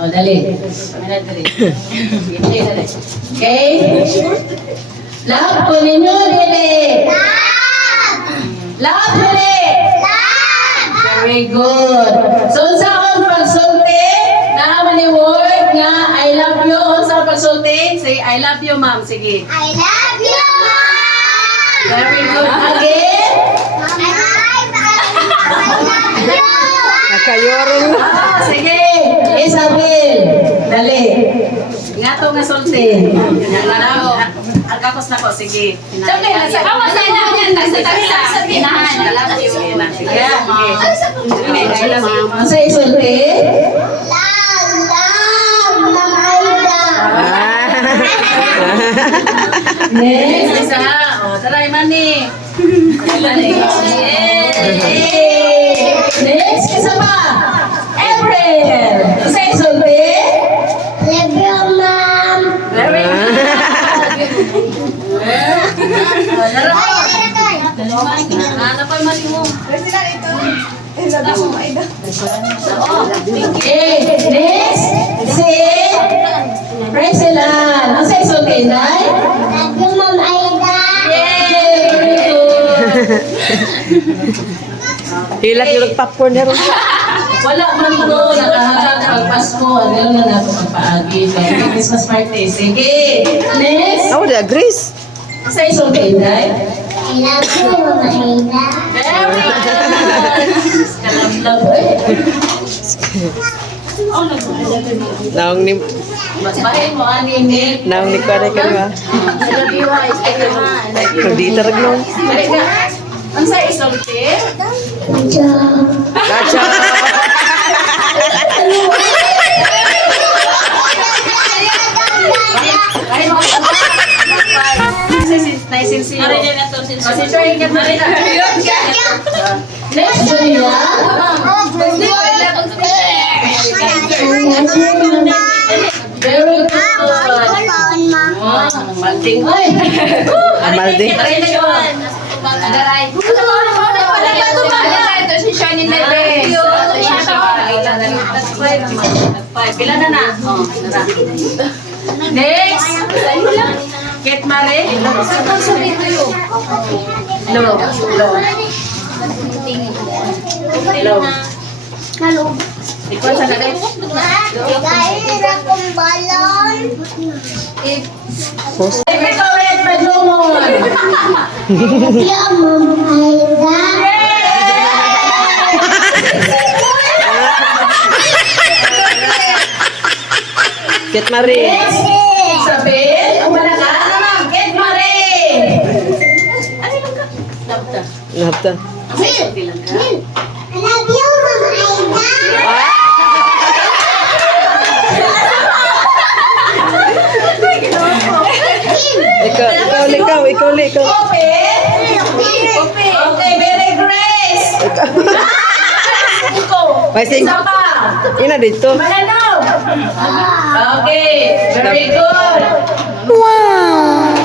Oh, dali. Dali. Okay? Love po ninyo, dili. Love, dili. Very good. So, sa akong pagsulti, naman ni word nga, I love you. Sa pagsulti, say, I love you, ma'am. Sige. I love you, Mom! Very good. Again. Nakayorong. Sige. Isabel. Dali. Nga to nga sulti. Agakos na ko. Sige. Kawas na yan. Sa pinahan. I love you. Sige. Sa isulti. Ma'am Aida. Next. Isa ha. O, tara, Imani. Next. Isa pa. April. Sa isulti. Love you, Mom. Very good. Ano pa mali mo? Okay, next. Si President. Ang sa isulti, Nay? Love you, Mom Aida. Yay! Very good. Hilat yung popcorn na rin. Wala man ko nakahatag pag Pasko. Ano na nato magpaagi. So, Christmas party. Sige. Next. Oh, the Grace. Sa isulti, Nay? I love you, Mom Aida. Very good. Kalab-lab eh. Naong ni Bahay mo, ani, Nick. naong ni Kare ka ba? Hindi tarag nung. Dali nga. Ang sa isulti? Kacha. Ay, mo. Naisinsiyo. Sincere, ingat na rin. Next, Julia. Very good. Malting. Ay! Maldi. Aray na yun. Pila na na. Next. Kate Mare. Hello. Hello. Ikaw sa nagay. Dahil akong balon. Ikaw rin, Padlumon. Love you, Mom Aida. Kit Marie. Isabel, umala ka. Kate Mare. Nahapta. I love you, Mom Aida. Ikaw. Okay, Mary Grace. May sing. Isa pa. Ina dito. Mananaw. Okay, very good. Wow.